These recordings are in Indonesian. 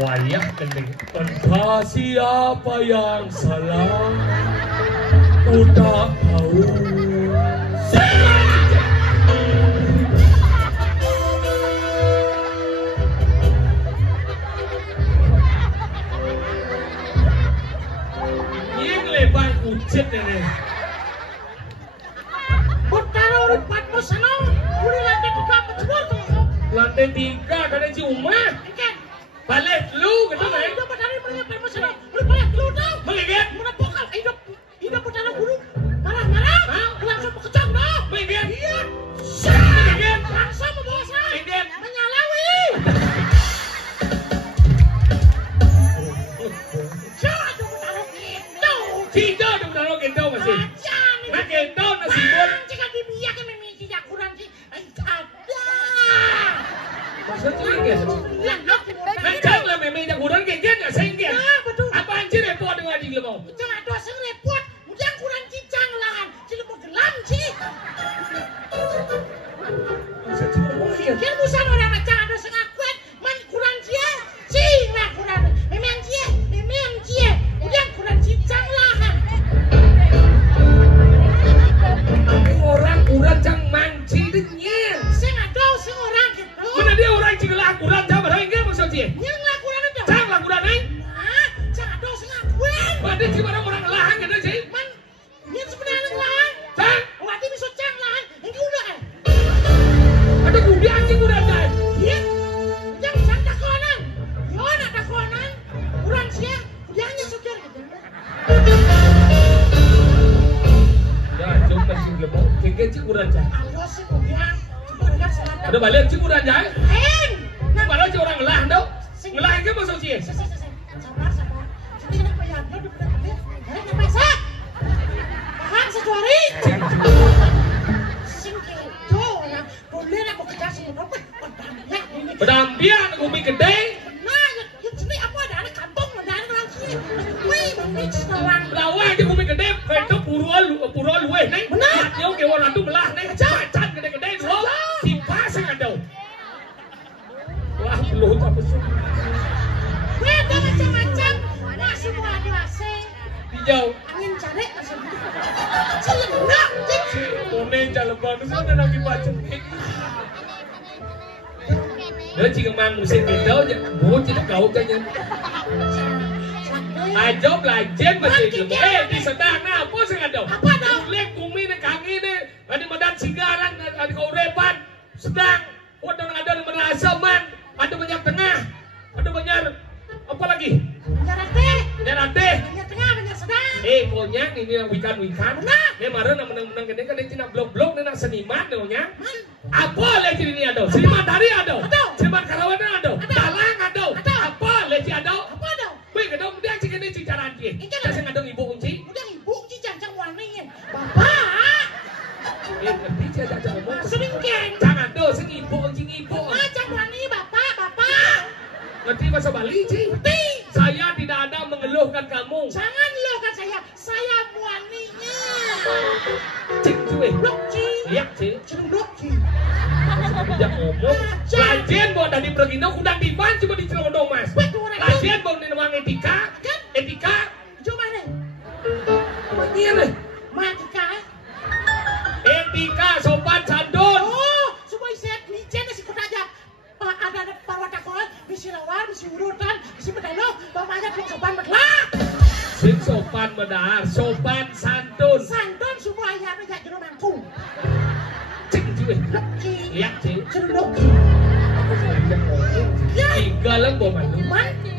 Wayak kening. Entah siapa yang salah, ku tak tahu. Yang lebar kucet ini. Putar urupatmu senang, uli lantai 3 menjebur tuh. Lantai 3 kada cuma. Balik lu gitu kan? Hidup petani melihat emosional, lu balik lu dong. Mengingat, Mana pokal hidup petani bulu, marah, langsung bekecam dong. mengingat, Iya, mengingat, langsung membawa saya, mengingat. menyalawi. Jangan dong menaruh gitu. Tidak ada menaruh gendong masih. Jangan. Nak gendong nasi buat. Jika dibiarkan memiliki jakuran sih, ada. Maksudnya gitu. Macam lah memang yang kurang genggen nggak senggen. Betul. Apa anjir repot dengan adik lo mau? Jangan ada sing repot, udah kurang cicang lahan, sila mau gelam sih. Yang busan orang macam ada sing akuat, man kurang cia, sing lah kurang, memang cia, udah kurang cicang lahan. Orang kurang cang manci denye. Sing ada sing orang gitu. Mana dia orang cinglah kurang jam berapa enggak maksudnya? Yang lah kurang itu. Cang lah kurang nih. Nah, jangan ada sing akuat. Pada cuma orang lahan gitu sih. Man, yang sebenarnya lahan. Cang, Waktu bisa cang lahan, yang udah kan. ada kubi anjing kurang kan? Iya, yang bisa takonan. Yo, nak takonan. Kurang sia, udahnya sukir gitu. Ya, jom kasih lemot. Genggen cing kurang cang. Ayo sih kubiang, coba lihat selatan. Ada balik cing kurang cang. En, Nah, malah orang lahan tau. Ngelahin ke maksudnya? sabar. Jadi nak bayarnya udah pernah beli. Hari nak masak. Tahan sejuari. Sing gitu ya. Boleh nak bekerja semua apa? Pedamnya ini. Pedampian umi gede. Nah, yang sini apa ada anak kantong, ada anak langsung. Wih, ini sekarang. Lawa aja umi gede. Itu pura luwe nih. Benar. Dia ke orang tu belah nih. Cacat gede-gede dulu. Tipas yang ada. Wah, belum apa sih? Beda macam-macam. Nah, semua ada AC. Hijau. Angin manusia udah lagi baca. Dia jika mang musik gitu, bố chỉ kau kanya. Ajo belajar macam itu. Di sedang na apa sih ada? Apa dah? Lek bumi ni kaki ni, ada medan singaran, ada kau repan, sedang. Ada merasa man, ada banyak tengah, ada banyak apa lagi? Nyarate. Banyak tengah, banyak sedang. Konyak ini yang wikan. Dia marah nak menang gede kan dia cina blok dia nak seniman dia. Apa lagi ini ada? Seniman dari ada. Seniman karawan ada. Dalang ada. Apa lagi ada? Apa dah? Wih, kadang dia cik ini cik cara dia. Saya ngadong ibu kunci. Udah ibu ci jangan warnanya. Bapak. Ngerti saya dah ngomong. Sering geng. Jangan do, sing ibu kunci ibu. Macam warnanya bapak. Ngerti bahasa Bali cik? Ngerti. Saya tidak ada mengeluhkan kamu. Jangan lo kan saya warnanya. Cik cuy. Blok ci. Lihat cik. Jangan blok ci. Tidak ngomong. Lajian bawa dari Pergino kudang diban cuma di Clekontong Mas. Lajian bawa di namang etika. Cuma deh. Iya nih. Matika. Etika sopan santun. Oh, semua set licin si aja. Ada parwatakol, bisi lawar, bisi urutan, bisi pedalo, bapaknya belum sopan betlak. Sing sopan benar, sopan santun. Santun semuanya ada jadi mangkung. Cik cuy. Loki. Lihat cik. Ceruloki. Tiga lang bawa malu.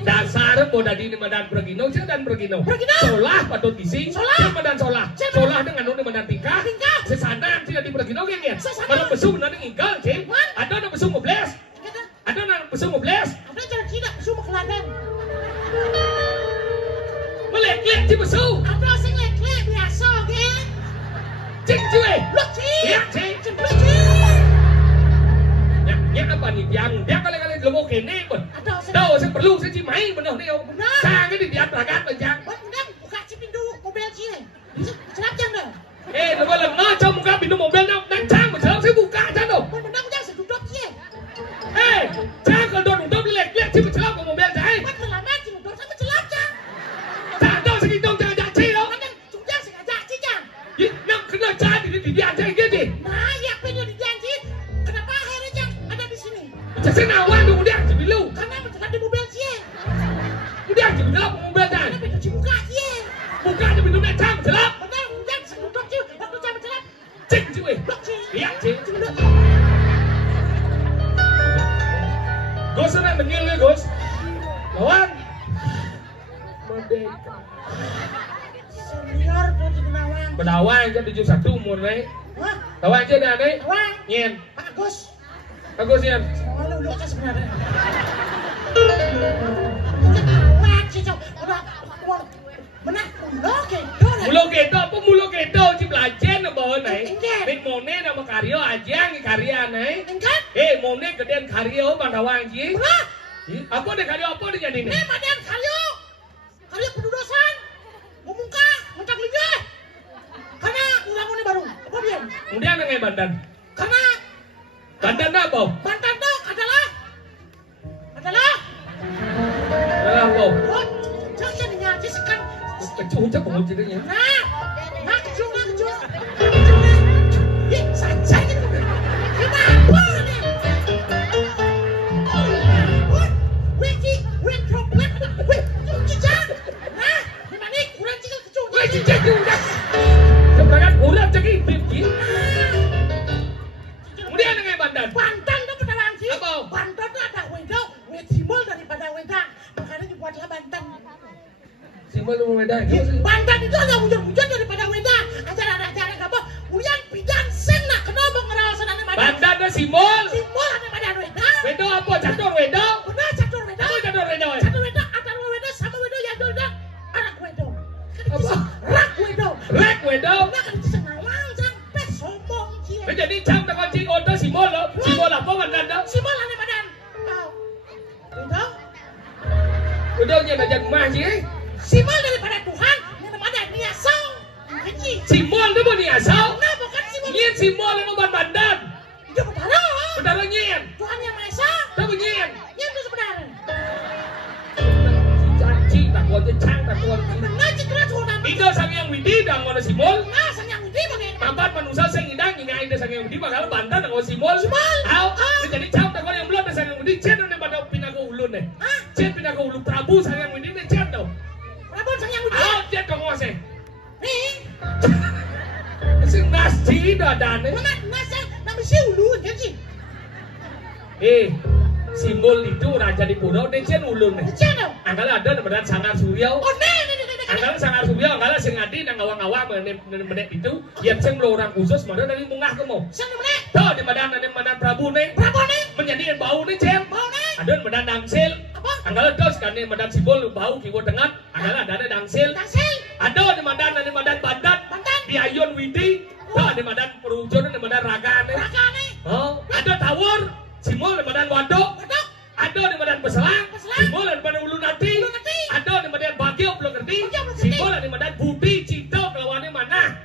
Dasar bawa dari medan Pergino, cik dan Pergino. Solah patut isi. Cik medan solah. Solah dengan nu medan tingkah. Sesana cik dari Pergino geng ya. Mana besung nanti inggal cik. Ada besung ngobles. Ada besung ngobles. Ada jalan tidak semua keladan. Melek-lek cik besung. Ada sing lek-lek biasa geng. Cik cuy. Loki. Lihat cik. Loki. Nya apa nih dia kali-kali lemok kene pun. Tahu saya perlu saya cimai benar dia. Sang ini dia teragat panjang. Benar, buka ci pintu mobil cie. Celap jang dah. Lepas lemah jauh muka pintu mobil dan cang macam saya buka aja doh. Benar udah seduduk cie. Cang kalau duduk lek-lek sih bercelap ke mobil saya. Buat lama ci duduk sama celap jang. Cang doh segitu jangan jaci doh. Kan jang sengaja ci jang. Nak kena cari di dia aja gitu. Nah, ya pintu dijanji. Kenapa akhirnya jang ada di sini? Saya nawan dulu dia dulu. Karena bercelap di mobil cie. Udah bercelap ke mobil dan. Karena pintu ci buka cie. Buka aja pintu dia cang bercelap. Benar, jang seduduk cie. Waktu jang bercelap. Cik cuy. Blok cie. Lihat cik. Seduduk. Gus senang dengil ya Gus. Lawan. Merdeka. Senior tuh di Nawang. Bedawang kan 71 umur nih. Wah, Tawang aja dah nih. Nawang. Nyen. Pak Agus. Agus nyen. Oh, lu kan sebenarnya. Nawang sih, Cok. Udah. Benar. Mulo keto apa mulo keto ci belajar na bawa nih. Bik mone nama karyo aja ngi karya nih. Mone gedean karyo bandawang ci. Apa deh karyo apa deh jadi nih? Badan karyo pendudusan. Ngomongka, mentak lidah. Karena ulang-ulang baru. Apa dia? Kemudian ngai bandan. Karena Bandan apa? bantan dok adalah Adalah apa? oh, jangan nyanyi sekan. Kecucuk pengut jadinya. Nah, kecil. Ih, saja gitu. Kenapa nih? Wait, problem. Wait, cicak. Nah, gimana nih? Kurang cicak kecil. Wih, cicak juga. Sebenarnya kurang cekik bibki. Kemudian ngai bandan. Bantan tuh pada langsi. Apa? Bantan tuh ada wedang, simul daripada wedang. Makanya dibuatlah bantan. Simbol lu beda. Bantan itu ada hujan-hujan daripada wedang. Acara-acara apa? Kemudian bidan sen nak kenapa ngerawasan ane badan? Bandan ada simbol. Simbol ada badan wedang. Wedo apa? Catur wedo. Benar catur wedang. Apa catur wedo? Catur wedang, antara wedang sama wedang yang wedang. Anak wedang. Apa? Rak wedang. Rek wedo. Nah kan bisa ngawang sampai sombong cie. Jadi cam tak kunci oto simbol lo. Simbol apa bandan dah? Simbol ane badan. Wedang. Udah jangan ajak mah sih. Simbol daripada Tuhan yang ada niasau. Haji. Simbol tu pun ni asal. Nah, bukan simbol. Nyen simbol yang ban bandan. Itu benar. Benar nyen. Tuhan yang Maha Esa. Tahu nyen. Yang itu sebenarnya. Caci tak kuat cang tak kuat. Benar citra Tuhan. Tinggal sang yang widi dah mana simbol. Nah, sang yang ini bagaimana? papat manusia sing ngidang ngingai desa yang budi bakal bantan nang simol. Au, jadi cau tak yang belum desa yang budi cen ne pada pindah ke ulun ne. Cen pindah ke ulu Prabu sang yang budi ne cen tau. Prabu sang yang budi. Au, cen kong wase. Nih. Sing nasi dadane. Mana nasi nama si ulun kan sih. Simbol itu raja di pulau ne cen ulun ne. Cen tau. Angkala ada nemenan sangar Surya. Oh nih. Angkala sangar Surya, angkala sing adi nang awang-awang menek itu, yang sing lo orang khusus mana dari mungah kemo. Sang menek. Tuh di medan Prabu nih. Prabu nih. Menjadi bau nih cem. Bau nih. Ada medan dangsil. Apa? Angkala terus kan di medan simbol bau kiwo tengah. Angkala ada dangsil. Dangsil. Ada di medan bandat. Di Ayun Widi. Tuh di medan Perujon di medan Raga nih. Raga nih. Oh, ada tawur. Simbol di medan Wadok. Wadok. Ada di medan Peselang. Simbol di medan Ulu Nati. Ada di medan Bagio belum ngerti. Simbol di medan Budi Cinta kelawannya mana?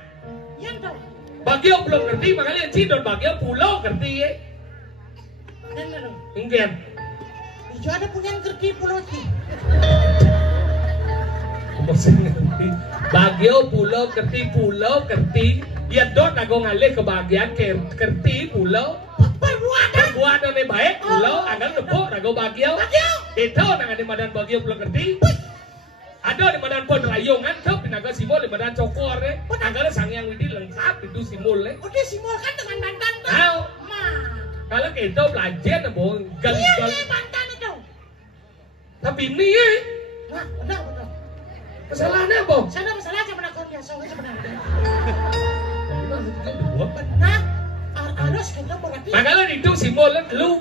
Yang tau. Bagio belum ngerti makanya Cinta Bagio pulau ngerti ya. Bener. Enggak. Ijo ada punya yang ngerti pulau sih. Masih ngerti. Bagio pulau ngerti. Ya dot aku ngalih kebahagiaan ngerti pulau. Perbuatan yang baik pulau agar lepuk rago Bagio. Itu nang ada madan Bagio belum ngerti. Ada di medan penrayungan tuh pinaga simbol di medan cokor nih. Angkala sang yang ini lengkap itu simbolnya. Oke simbol kan dengan bantan tuh. Tahu. Mah. Kalau kita belajar nih boh gal. Iya bantan itu. Tapi ini ya. Wah benar. Kesalahannya boh. Sana masalah sama nak kau biasa sebenarnya. Nah, harus kita berarti. Angkala itu simbolnya lu.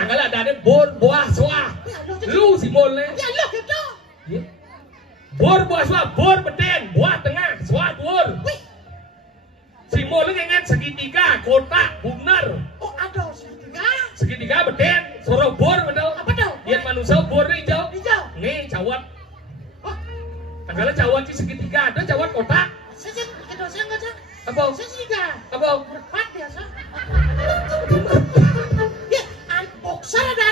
Angkala ada buah soah. Lu simbolnya. Ya lu gitu. Buah soah, buah beden, buah tengah, soah buah. Simbolnya dengan segitiga, kotak, benar. Oh ada segitiga. Segitiga beden, suruh buah betul. Apa tuh? Lihat manusia buah hijau. Hijau. Nih cawat. Angkala cawat di segitiga, ada cawat kotak. Saya kita saya nggak cak. Apa? Segitiga. Apa? Berempat biasa. Ya, boxer ada.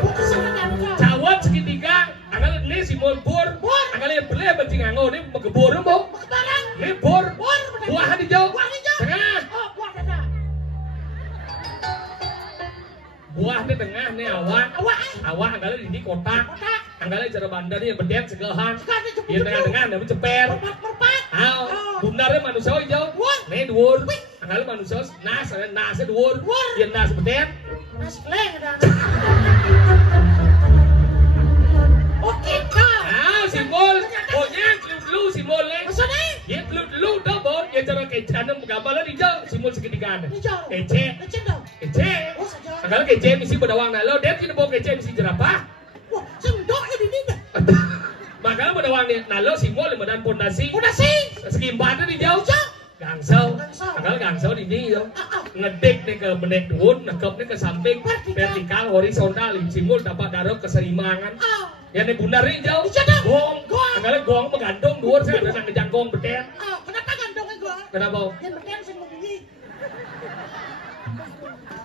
Boxer ada. Cawat segitiga, angkala ini simbol buah. Angkala yang beli bajing anggo ini mengebur mau. Kebarang. Ini buah. Buah hijau. Buah hijau. Tengah. Oh, buah dada. Buah di tengah nih awak. Awak. Angkala ini kotak. Kotak. Angkala cara bandar ini beden segelahan. Sekarang cepet. Di tengah-tengah ada ceper. Merpat. Bundarnya manusia hijau. Nih dhuwur. Angkala manusia nasnya dhuwur. Yang nas beden. Nas kleng ada. Oke kak. Simbol. Pokoknya lu simbolnya. Maksudnya? Ya lu double. Ya cara kecana gambarnya hijau. Simbol segitiga. Hijau. Kece. Kece dong. Kece. Oh saja. Angkala kece misi bedawang nalo. Dia tidak bawa kece misi jerapah. Wah, sendok ini dah. Makanya bedawang nalo simbol di medan pondasi. Pondasi. Segi empatnya hijau. Hijau. Gangsau. Angkala gangsau di sini yo. Ngedek nih ke benek duhun, nekep nih ke samping, vertikal, horizontal, simbol dapat daruh keseimbangan. Yang nih bundar hijau. Gong. Angkala gong menggantung duhur saya ada nang ngejang gong beden. Kenapa gantungnya gong? Kenapa? Yang beden saya mau bunyi.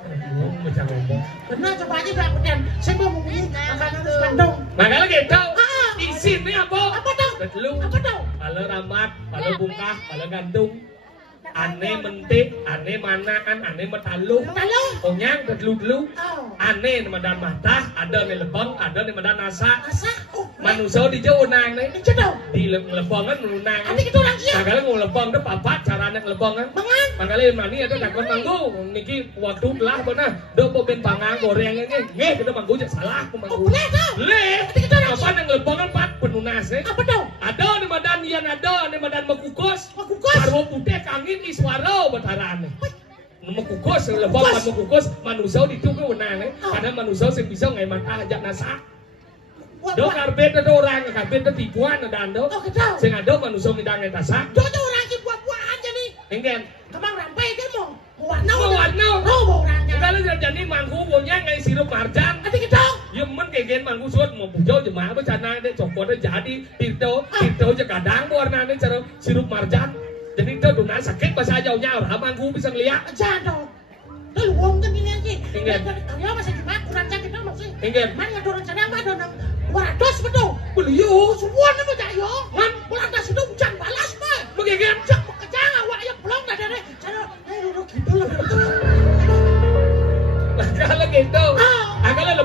Gong macam ngomong. Benar coba aja bilang beden. Saya mau bunyi. Makanya harus gantung. Makanya gitu. Di sini apa? Apa dong? Ketelu. Apa dong? Kalau ramat, kalau bungkah, kalau gantung. Aneh mentik, aneh manakan, aneh metaluh. Onyang kedelu-delu. Aneh di medan matah, ada di lebang, ada di medan nasa. Manusia di jauh nang nih. Di lebangan nunang. Makanya ngelebang tuh papat caranya ngelebangan. Makanya mani ada takut manggu. Niki waktu belah benar. Do ben pangang gorengnya nih. Kita manggu aja salah aku manggu. Leh. Apa yang ngelebangan pat penunas nih. Ada di medan yang ada di medan mekukus. Parwo putih angin iswaro bataran. Mekukus lebang mekukus manusia dituku wenang. Karena manusia sing bisa ngemat ajak nasa. Do karbet ada orang karbet ada tipuan ada ando. Sing ada manusia ngidang ngetasa. Do orang ki buah-buahan jadi. Engen. Kemang rampai kan mau. Warna. Kalau jadi mangku punya ngai sirup marjan. Ati kita. Yemen kegen mangku suat mau bujau jemaah bercana deh cokot jadi tirto aja kadang warna deh cara sirup marjan. Jadi itu dunia sakit bahasa jauhnya orang mangku bisa ngeliat. Aja dong. Lu wong kan ini aja. Engen. Kalau masih cuma kurang sakit dong maksudnya. Engen. Mana ada rencana apa ada nang warados betul. Beliau semua nama jayo. Man, warados itu hujan balas mah. Begegen. Jak bekerja gitu. Oh. Agaklah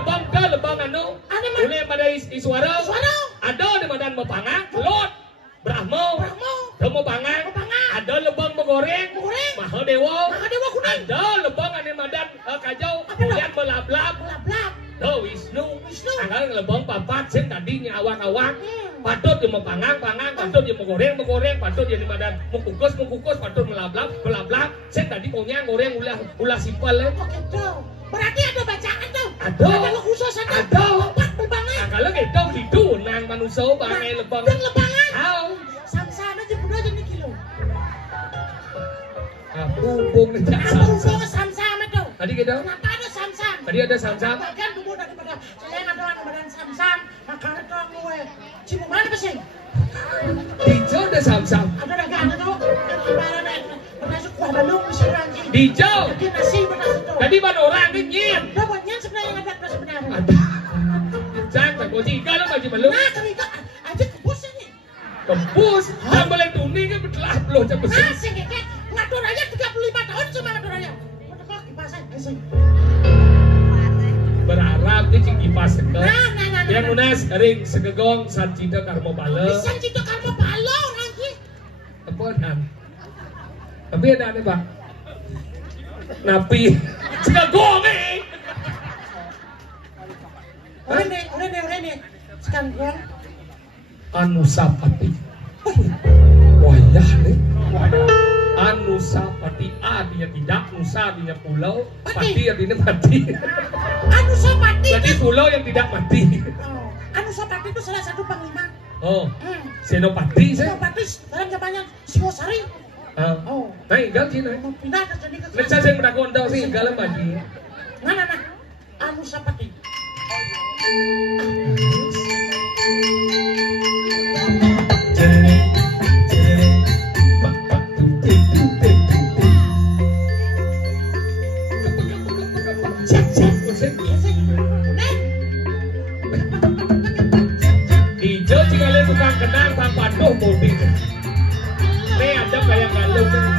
lebang anu. Boleh pada isuara. Ada di badan mepangang, lot. Brahmo. Temu pangang. Ada lebang menggoreng. Maha dewa. kuning. Ada lebang ane madan kajau. Kemudian melablab. Do Wisnu. Anggal lebang papat sen tadi awak-awak. Patut dia mepangang, patut dia menggoreng, patut dia di badan mengukus, patut melablab. Sen tadi pokoknya goreng ulah simpel. Oh gitu. Berarti ada bacaan tuh. Ada khusus ada. Banget. Kalau gitu didunang manusia bangai lebang. Dan lebangan. How? Sama-sama aja berdua jadi kilo. Hubung ngejak Hubung sama-sama tuh. Tadi gitu? Kenapa ada sam-sam? Tadi ada sam-sam. Bagian tubuh daripada saya ada badan sam-sam. Makanya tuh gue. Cimu mana pesing? Dijo ada sam-sam. Ada tuh. Berasuk kuah balung bisa ranjing. Dijo. Jadi nasi berasuk tuh. Tadi mana orang nyin? Ada banyak sebenarnya yang ada sebenarnya. Ada. Jangan kau tiga lo baju balung. Nah kami itu aja kebus ini. Kebus. Yang boleh tuning kan betelah belum cepet. Asing kek. Ngatur aja 35 tahun cuma ngatur aja. Udah kok kipasan asing. Berharap dia cing kipas sekel. Nah. Yang lunas ring segegong sancinta karmo bale. Sancinta karmo bale nanti. Apa dan? Tapi ada nih Pak. Napi segegong Orene. Sekarang anu sapati. Wayah nih. Anu sapati adinya tidak, nusa adinya pulau, pati adinya mati. Anu sapati. Jadi pulau yang tidak mati. Oh, anu sapati itu salah satu panglima. Oh. Senopati saya. Senopati dalam zamannya Singosari. Oh. Nah, enggak sih nah. Pindah ke jadi ke. Nek saya udah gondol sih enggak lagi. Nah. Anu sapati. Hijau jika lihat tukang kenang bang patuh mudik. Ini ada kayak galuh tuh.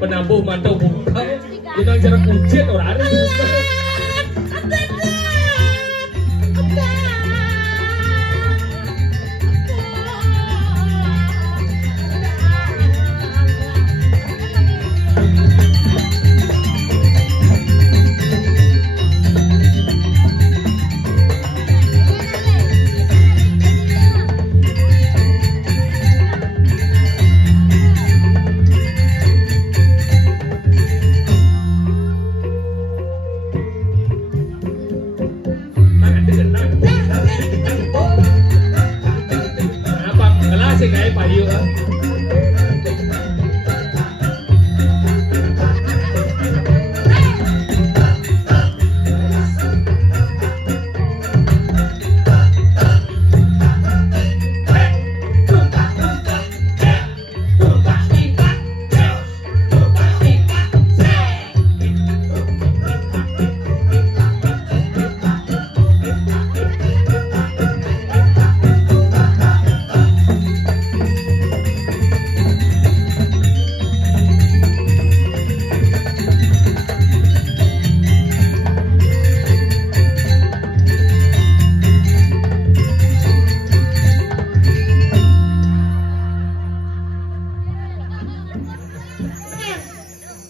Penambuh mantau buka, dengan cara kucet orang ada.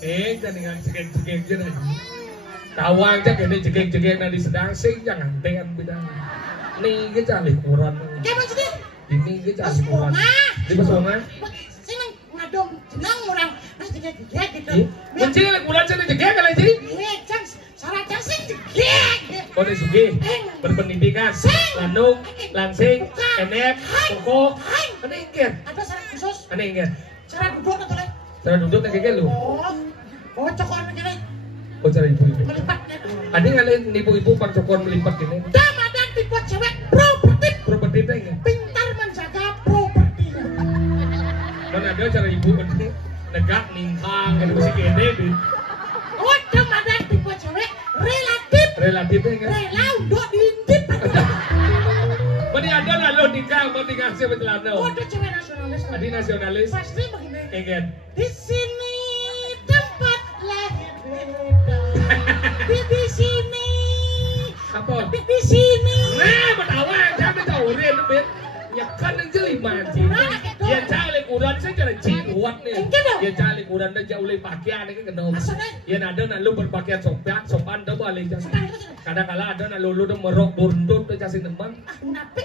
Jangan cekek-cekek aja nih. Kawang cek ini cekek-cekek nanti sedang sing jangan tekan beda. Nih kita cari ukuran. Kayak sih? Ini kita cari ukuran. Di Pesongan. Sing ngadom jenang orang mas cekek gitu. Kunci ukuran sing cekek kali sih? Iya, cang syaratnya sing cekek. Kode sugi, berpendidikan, landung, langsing, enek, pokok, ada inget. Ada syarat khusus? Ada inget. Cara duduk atau lain? Cara duduk nak keke lu? Oh, cokon aja nih. Oh cara ibu-ibu. Melipatnya. Ada ngalain ibu-ibu pancokon melipat gini. Damadan tipe cewek propertif. Properti teh inget. Pintar menjaga propertinya. Mana ada cara ibu ini negak ningkang, ada musik gede di. Oh, damadan tipe cewek relatif. Relatif teh inget. Rela udah diintip. Mana ada lalu nikah, mau nikah siapa celana? Oh, ada cewek nasionalis. Ada nasionalis. Pasti begini. Inget. Di sini tempat lahir beda. Di sini. Apa? Di sini. Nah, betawa jangan tahu rin bet. Nyekan yang jeli manci. Ya calik uran saya cara ciuat nih. Ya calik uran dah jauh lebih pakaian ini kena. Ya ada nak lu berpakaian sopan dah balik jas. Kadang-kala ada nak lu dah merok bundut dah jasi teman.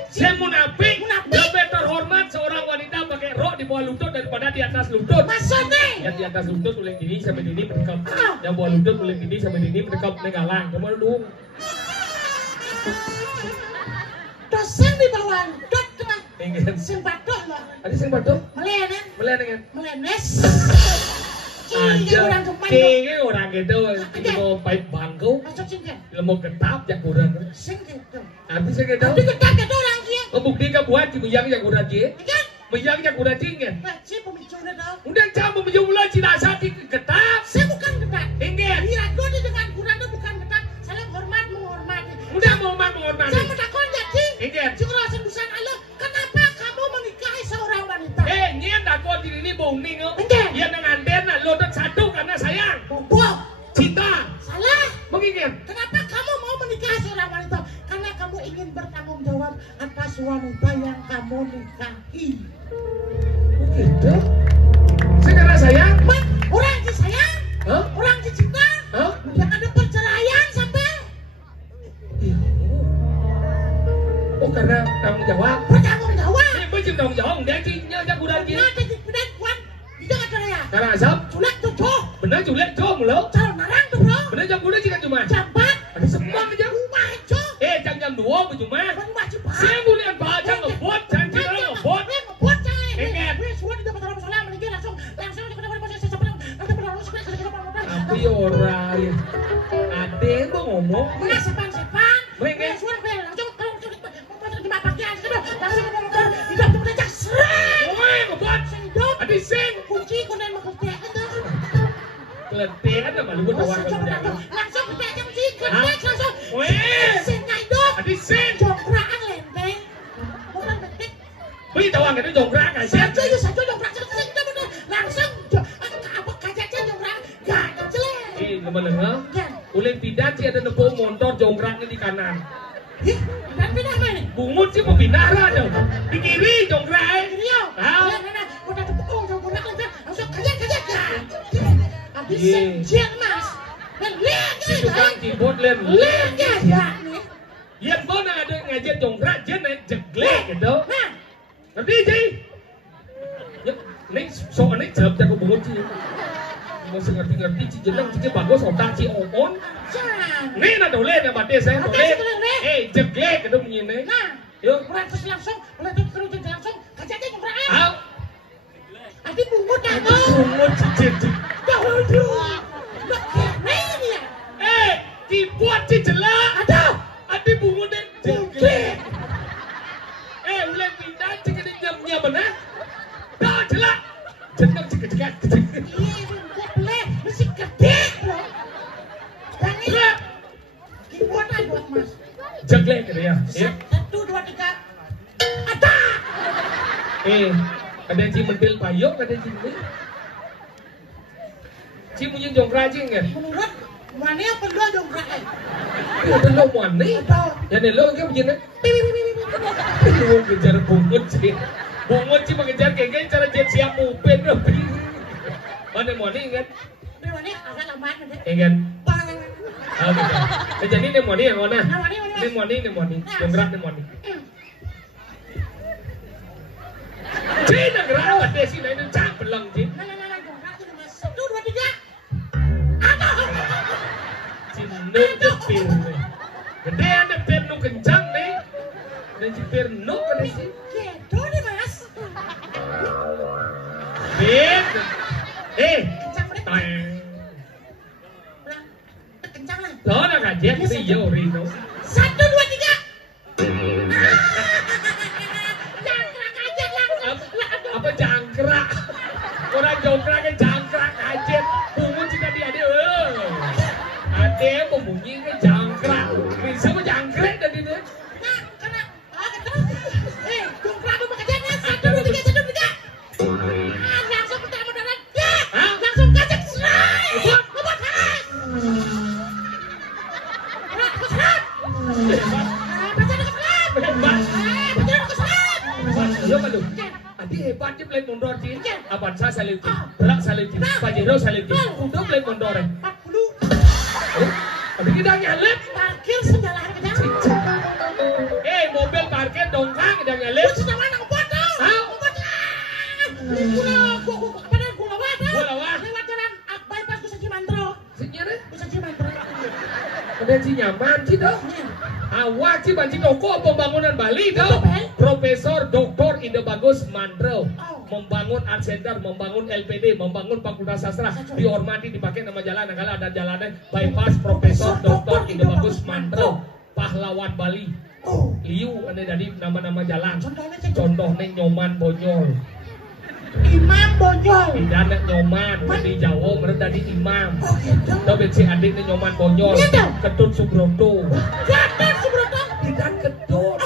Saya munafik. Lebih terhormat seorang wanita pakai rok di bawah lutut daripada di atas lutut. Maksudnya? Yang di atas lutut boleh gini sampai gini berkap. Yang bawah lutut boleh gini sampai gini berkap negalang. Kamu lu. Dosen di bawah lutut cuma. Ingin. Sing batuk loh. Ada sing batuk? Melenan. Melenan. Melenes. Ada kayaknya orang gitu mau paip bangku Masuk singkat. mau getap ya kurang Singkat. habis saya gitu Tapi ketap gitu orang dia. bukti ka buat si meyang yang kurang je Kan? meyang yang kurang tinggal Si pemicu udah tau. udah jam memejung mulai cina sati getap Saya bukan ketat. tinggal Iya, gue dengan kurang itu bukan ketat. Saya menghormati. udah menghormati Saya menakon jadi. tinggal Si kerasan busan Allah, kenapa kamu menikahi seorang wanita? nyen aku ini bung ning Enggak. dia dengan dena lo dan satu karena sayang Bombok. cinta Salah. mengingat Kenapa kamu mau menikahi seorang wanita? Karena kamu ingin bertanggung jawab atas wanita yang kamu nikahi. gitu saya karena sayang Orang disayang, Hah? orang dicinta, Hah? yang ada perceraian sampai oh karena tanggung jawab bertanggung jawab. ini macam tanggung jawab dia cinya jak kurang je Nah, jadi benar kuat, tidak ada ya. karena asap Culek tuh cok, benar julek cok mulu calon narang tuh bro. benar jam kuda jika cuma Jambat, ada sembang aja rumah cok, jam 2 cuma rumah cepat. saya boleh baca ngebot janji orang ngebot Ngebot cai. Ingat. Semua di dapat dalam salam meninggal langsung kepada proses sampai nanti pada langsung tapi orang ya ada yang mau ngomong Mana sepan. Mereka. Suara bel langsung kalau di pakaian langsung motor hidup tuh udah seret. woi ngebot Hidup. ada sing Kunci kunen mengerti itu. keletihan sama lu tawar Langsung kita aja mesti kerja langsung. woi Sing hidup. ada sing Jongkrakan lenteng. Bukan betik. woi tawar itu jongkrak aja Saja jongkrak kita bener. Langsung apa kajajan jongkrak gak jelek. lemah-lemah uleng pidat sih ada nepung motor jongkraknya di kanan Ih, dan pindah mana? bungut sih mau pindah lah dong di kiri jongkrak Rio. Ah. Mana? Udah tepung jongkrak lenteng. Langsung kajet. Habis Iya. senjil mas. Dan lihat si tukang keyboard len Lihat ya nih. yang mana ada ngajet jongkrak dia naik jeglek gitu Nah, ngerti sih ya ini soalnya jawab jago bungut sih masih ngerti sih jeneng sih bagus otak sih omon jangan. ini ada ulen yang batis saya Oke, ulen ulen. jeglek gitu begini Nah, yuk kurang terus langsung, terus langsung kajetnya jongkrak. ah Adi bungut atau? bungut cicit Waduh. Udah keren ya. dibuat sih jelek Aduh. adi bungut jeglek ulen pindah sih ke jamnya benar dah jelek jeneng sih kecek Iya, bungut boleh. Mesti gede loh. Dan ini. Dibuat aja mas. jeglek gitu ya 1, 2, 3. Ada. ada yang mentil payung ada yang Ci punya jongkrak aja nggak? Menurut mana yang kedua jongkrak? Ya ada lo mana? Ya ada lo kan begini. Lu kejar bungut sih mengejar kayak cara jet siap mupin. Mana mana kan? Nemoni agak lambat nanti. Enggak. Bang. Oh gitu. Jadi nemoni yang mana? Nemoni. Jongkrak nemoni. Cina gerak desi lain cak belang cin. Nah, jongkrak itu Mas. 1, 2, 3. Cina jepir. Gede ada pir nu kencang nih. Dan jepir nu kan sih. Gitu nih Mas. Pir. Kencang bener. Kencang lah. Đó là cả jet sih yo Rino. 1, 2, 3. Jangkrak aja langsung. Apa jangkrak? Orang jongkrak kan jangkrak aja. Pungut jika dia ada. Ada pembunyi kan jangkrak. Bisa mah jangkrik tadi tu. Nah, karena terus. Jongkrak apa kerjanya? 1, 2, 3, 1, 2, 3. Langsung pertama darat. Langsung kacek. Lebat. Adi hebat je play mundur cin. Aban sa saliti, berak saliti, pajero saliti. Udah play mundur. 40. Adi kita nyalip. Parkir segala harga. Mobil parkir dongkang kita nyalip. Sudah mana ngebot dong? Ngebot. Gula wah. Lewat jalan bypass ku saji mantro. Senyere? Ku saji mantro. Ada si nyaman sih dong. Awak sih banci toko pembangunan Bali dong. Profesor Doktor Ide Bagus Mandro membangun art center, membangun LPD, membangun Fakultas Sastra, dihormati dipakai nama jalan. Kalau ada jalannya bypass Profesor Doktor Ide Bagus Mandro, pahlawan Bali. Liu ada dari nama-nama jalan. Contohnya Nyoman Bonyol. Imam Bonyol. Tidak Nyoman, di Jawa mereka dari Imam. Tahu si adiknya Nyoman Bonyol. Ketut Subroto. Tidak ketut.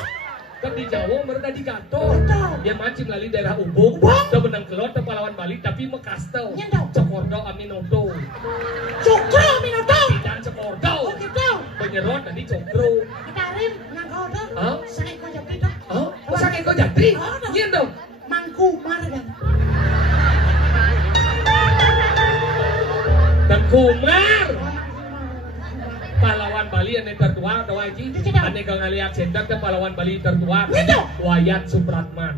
Kan di Jawa mereka di Gatot. Dia mancing melalui daerah Ubung. Dia benang kelot ke pahlawan Bali tapi Mekastel. Cekordo Aminoto. Cokro Aminoto. Dan Cekordo. Penyerot tadi Cokro. Ketarim nangkodo. Sakit kau jatri dah. Sakit kau jatri? Iya dong. Mangku Mardan. Dan Kumar. Pahlawan Bali yang tertua, tahu aja. Ane kalau ngeliat center ke pahlawan Bali tertua. Wayan Supratman.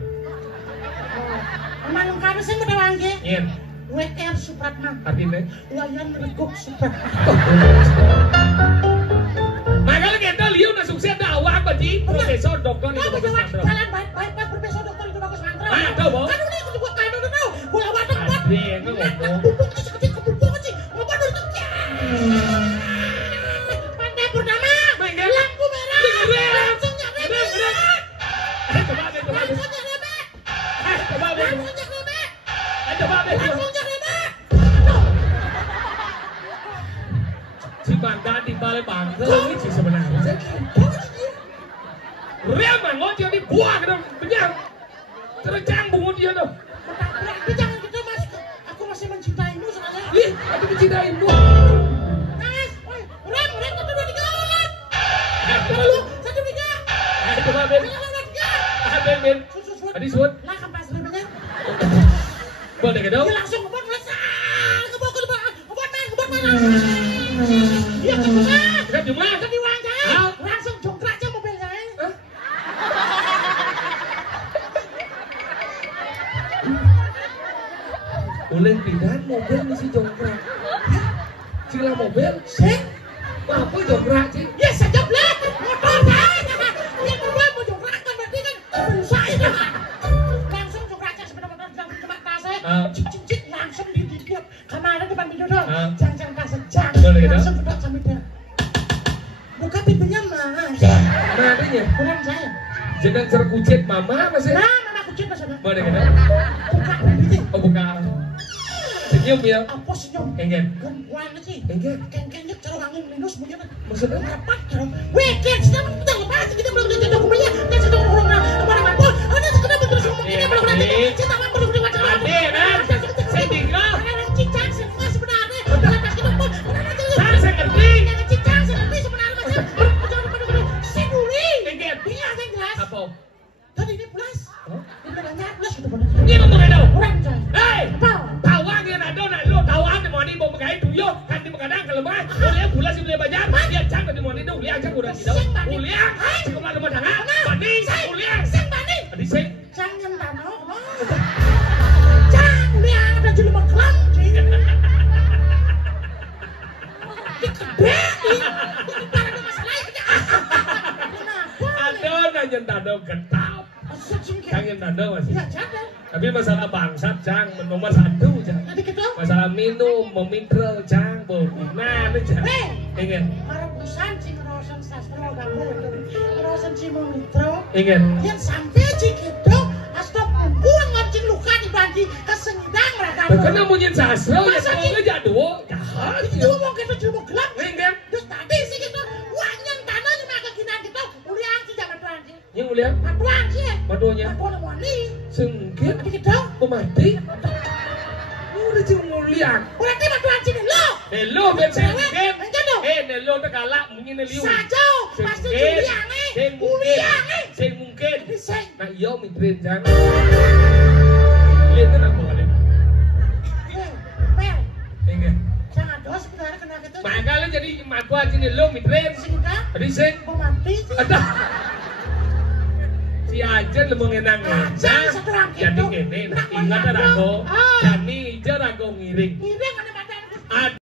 Manung karo sing medawangke. Iya. WR Supratman. Artinya? Wayan Rikuk Supratman. Makanya kita lihat na sukses dah awak bagi Profesor Doktor Ide Bagus Mandro. Jalan baik Profesor Doktor Ide Bagus Mandro. Tahu boh? Kan udah ikut gua kanu tahu. Gua lewat tempat. Ada ngomong. Bubuk sekecil kebubuk sih. Ngomong dulu tuh. Pantai Purnama. Lampu merah. Langsung nyampe. Coba. Langsung nyampe. Si Bangga di balai bangga ini sih sebenarnya. Real mangot dia dibuang dong, benyang. Tercang bungut dia dong. Tapi jangan gitu Mas. Aku masih mencintaimu soalnya. Ih, aku mencintaimu. Mas, rem 1, 2, 3. Satu tiga. Coba Ben. Ben. Adi suut. Lah kampas remnya. Boleh ke dong? Dia langsung ngebot melesat. Ngebot. Iya Kan cuma langsung jongkrak aja mobilnya. Boleh pindah mobil mesti jongkrak. Sila mobil, apa jongkrak sih? Ya saja blek, motor kan. Yang kedua mau jongkrak kan berarti kan berusaha itu. Langsung jongkrak aja sepeda motor jangan cuma tasnya. Cik langsung di kamar depan pintu dong. Jangan kasih langsung kedok sampai dia. Buka pintunya Mas. Mananya? Bukan saya. Jangan serkucit mama masih. Nah, mama kucing Mas. Boleh ke dong? Buka pintu. Oh buka. Senyum ya? Apa senyum? Enggak. Gempuan sih. Enggak. Kengkengnya cara angin minus punya kan. Maksudnya? Rapat cara. Weekend sedang kita lepas kita belum ada dokumennya. Dan sedang orang kemarin mampu. Ada sekedar terus ngomong ini belum ada. Kita mampu di wajah. Ade kan? Saya tinggal. Ada cicak semua sebenarnya. Lepas kita pun. Saya ngerti. Ada cicak seperti sebenarnya macam. Si Buli. Enggak. Iya ada yang jelas. Apa? Tadi ini plus. Ini bilangnya plus gitu benar. Dia ngomong apa? Orang saya. Hei. Apa? Tawang yang ada nak lu tawang mau ni mau menggait yo kan di Bekadang kalau mah uliang bulas di Bajar dia cang tadi mau itu uliang cang udah tidak uliang cuma rumah tangga banding uliang sing banding tadi sing cang nyentano cang uliang ada di rumah kelam aduh nanya tanda getap Cang tanda masih tapi masalah bangsat Cang nomor satu Cang masalah minum memikro Cang bagaimana Cang ingin harapusan cing rosan sastro kamu rosan cing memikro ingin yang sampai cing itu astop buang ngocing luka dibanding kesengidang mereka karena munyin sastro ya kalau ngejadwo jahat itu ngomong gitu cuma gelap ingin terus tadi sih gitu wanyan tanah cuma keginan gitu uliang sih jangan tuan sih yang uliang matuan sih matuannya matuan wani sengkit tadi gitu pemati udah cing uliang berarti matuan sih lo nelo ben sengkit nelo tak kalah munyin neliu sajo pasti uliang sing mungkin nah iya mitrin Cang lihat kan aku kali ingin jangan dos sebenarnya kena gitu makanya jadi matuan sini lo mitrin tadi sing pemati ada si aja lu mengenang aja jadi ini ingat rago jani aja rago ngiring